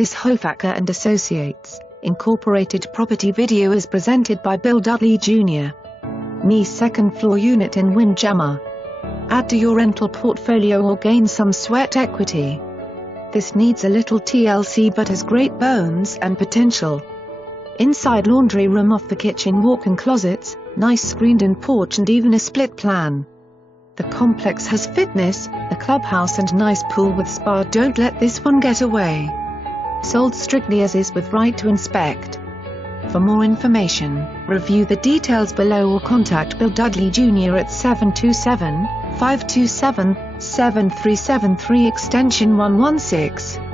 This Hofacker and Associates, Incorporated property video is presented by Bill Dudley Jr. Me second floor unit in Windjammer. Add to your rental portfolio or gain some sweat equity. This needs a little TLC but has great bones and potential. Inside laundry room off the kitchen walk-in closets, nice screened-in porch and even a split plan. The complex has fitness, a clubhouse and nice pool with spa. Don't let this one get away. Sold strictly as is with right to inspect. For more information, review the details below or contact Bill Dudley Jr. at 727-527-7373 extension 116.